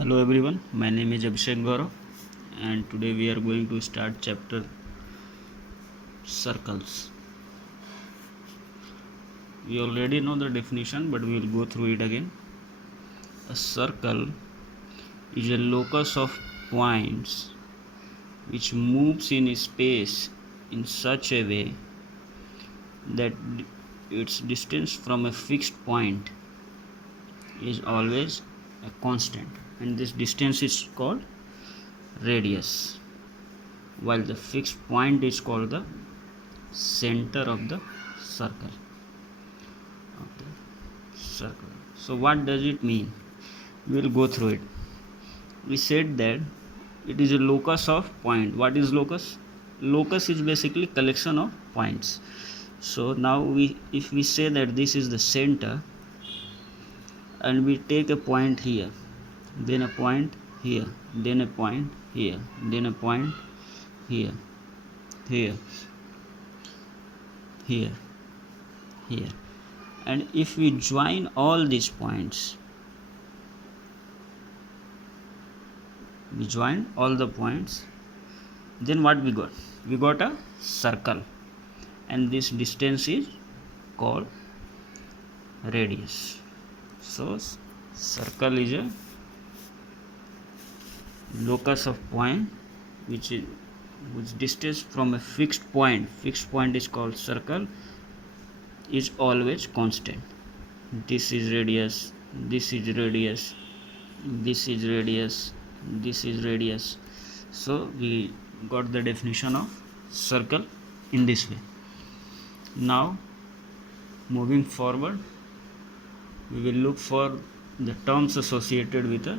Hello everyone, my name is Abhishek Gaurav and today we are going to start chapter circles. We already know the definition but we will go through it again. A circle is a locus of points which moves in space in such a way that its distance from a fixed point is always a constant, and this distance is called radius, while the fixed point is called the center of the circle. So what does it mean? We will go through it. We said that it is a locus of point. What is locus? Locus is basically collection of points. So now if we say that this is the center and we take a point here, then a point here, then a point here, then a point here, here, here, here, and if we join all these points, we join all the points, then what we got? We got a circle, and this distance is called radius. So circle is a locus of point which distance from a fixed point is called circle, is always constant. This is radius, this is radius, this is radius, this is radius. So we got the definition of circle in this way. Now moving forward, we will look for the terms associated with a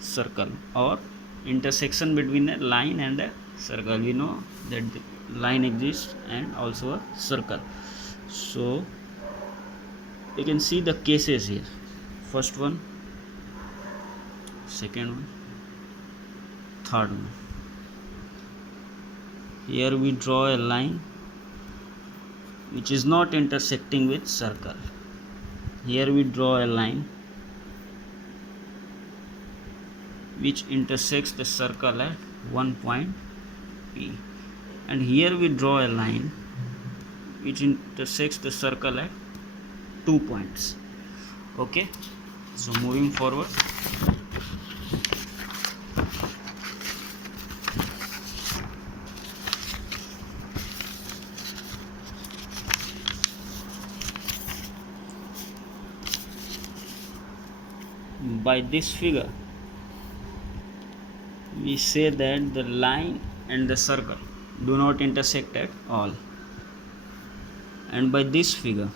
circle or intersection between a line and a circle. We know that the line exists and also a circle. So you can see the cases here. First one, second one, third one. Here we draw a line which is not intersecting with circle. Here we draw a line which intersects the circle at one point P, and here we draw a line which intersects the circle at 2 points. Okay, so moving forward, by this figure we say that the line and the circle do not intersect at all, and by this figure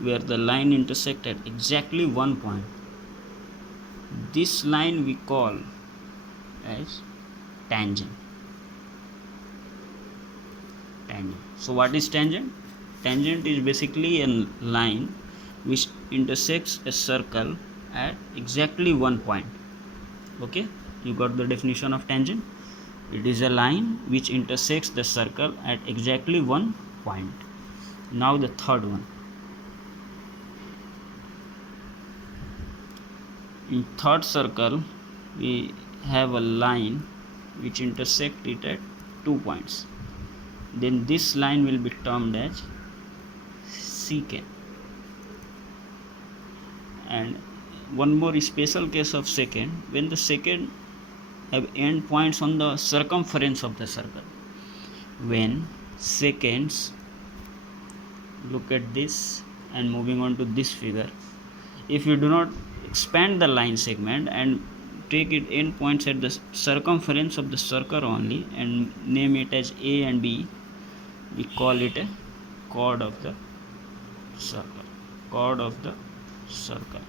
where the line intersects at exactly one point, this line we call as tangent. So what is tangent? Tangent is basically a line which intersects a circle at exactly one point. Okay, you got the definition of tangent. It is a line which intersects the circle at exactly one point. Now the third one. In third circle we have a line which intersects it at 2 points. Then this line will be termed as secant. And one more special case of secant, when the secant have end points on the circumference of the circle. When seconds, look at this and moving on to this figure, if you do not expand the line segment and take it end points at the circumference of the circle only and name it as A and B, we call it a chord of the circle. Chord of the circle.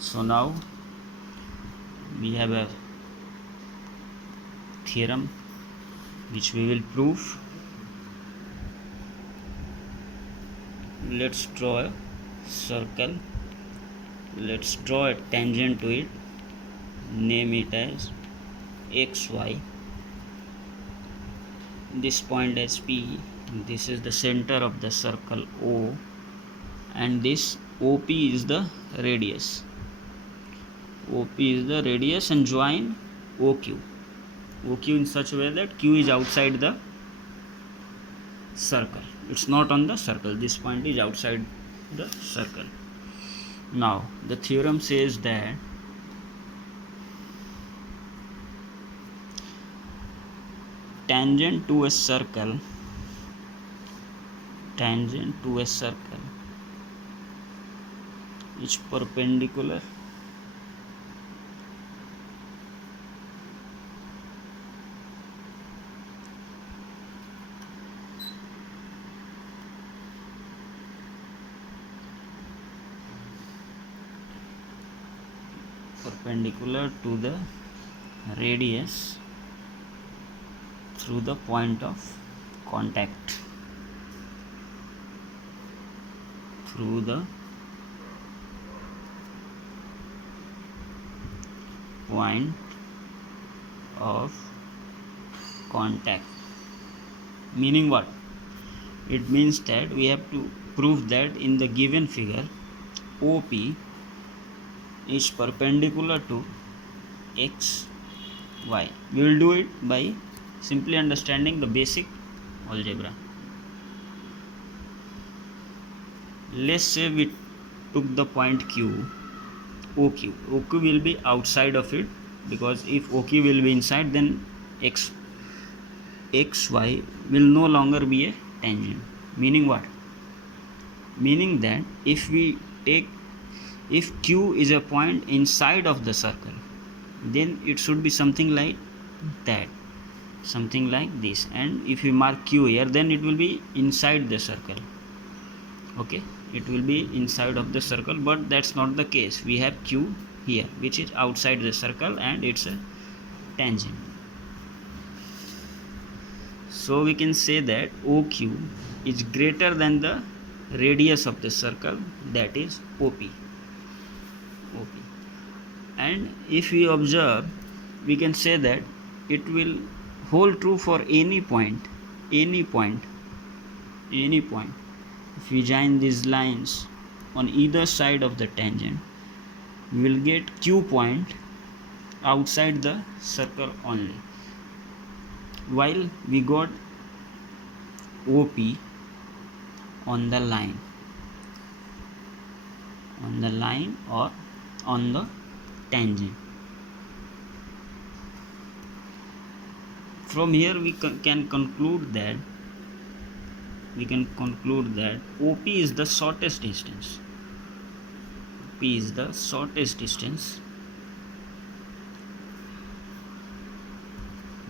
So now we have a theorem which we will prove. Let's draw a circle. Let's draw a tangent to it. Name it as XY. This point as P. This is the center of the circle O, and this OP is the radius. OP is the radius and join OQ. OQ in such a way that Q is outside the circle. It's not on the circle. This point is outside the circle. Now the theorem says that tangent to a circle is perpendicular to the radius through the point of contact. Through the point of contact. Meaning what? It means that we have to prove that in the given figure OP is perpendicular to x, y. We will do it by simply understanding the basic algebra. Let's say we took the point Q, OQ. OQ will be outside of it, because if OQ will be inside, then xy will no longer be a tangent. Meaning what? Meaning that if Q is a point inside of the circle, then it should be something like that, something like this. And if we mark Q here, then it will be inside the circle. Okay, it will be inside of the circle, but that's not the case. We have Q here, which is outside the circle, and it's a tangent. So we can say that OQ is greater than the radius of the circle, that is OP. And if we observe, we can say that it will hold true for any point. If we join these lines on either side of the tangent, we will get Q point outside the circle only, while we got OP on the line or on the tangent. From here we can conclude that OP is the shortest distance.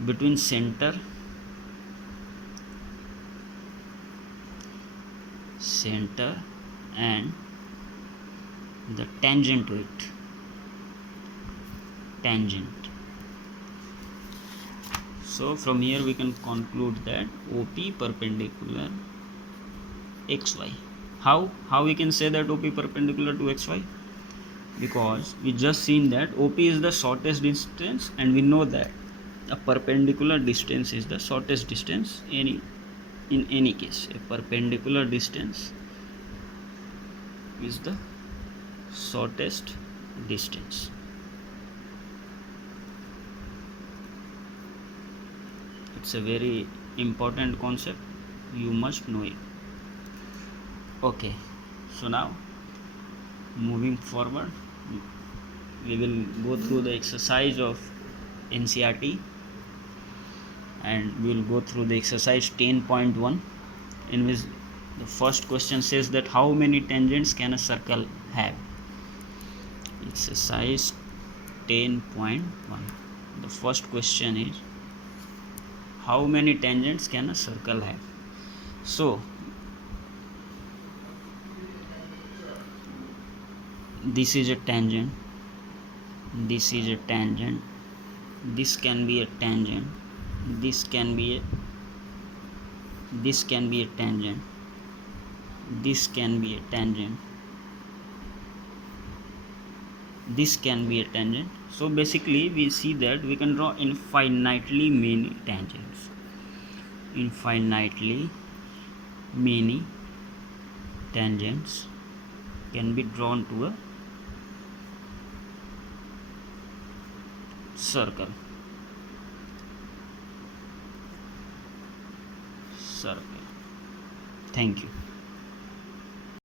Between center and the tangent to it. So from here we can conclude that OP perpendicular xy. How we can say that OP perpendicular to xy? Because we just seen that OP is the shortest distance, and we know that a perpendicular distance is the shortest distance in any case. A perpendicular distance is the shortest distance. It's a very important concept, you must know it. Okay, so now moving forward, we will go through the exercise of NCERT, and we will go through the exercise 10.1, in which the first question says that how many tangents can a circle have. Exercise 10.1. The first question is how many tangents can a circle have. So this is a tangent, this is a tangent, this can be a tangent, this can be a tangent, this can be a tangent, this can be a tangent. So basically we see that we can draw infinitely many tangents, can be drawn to a circle. Thank you.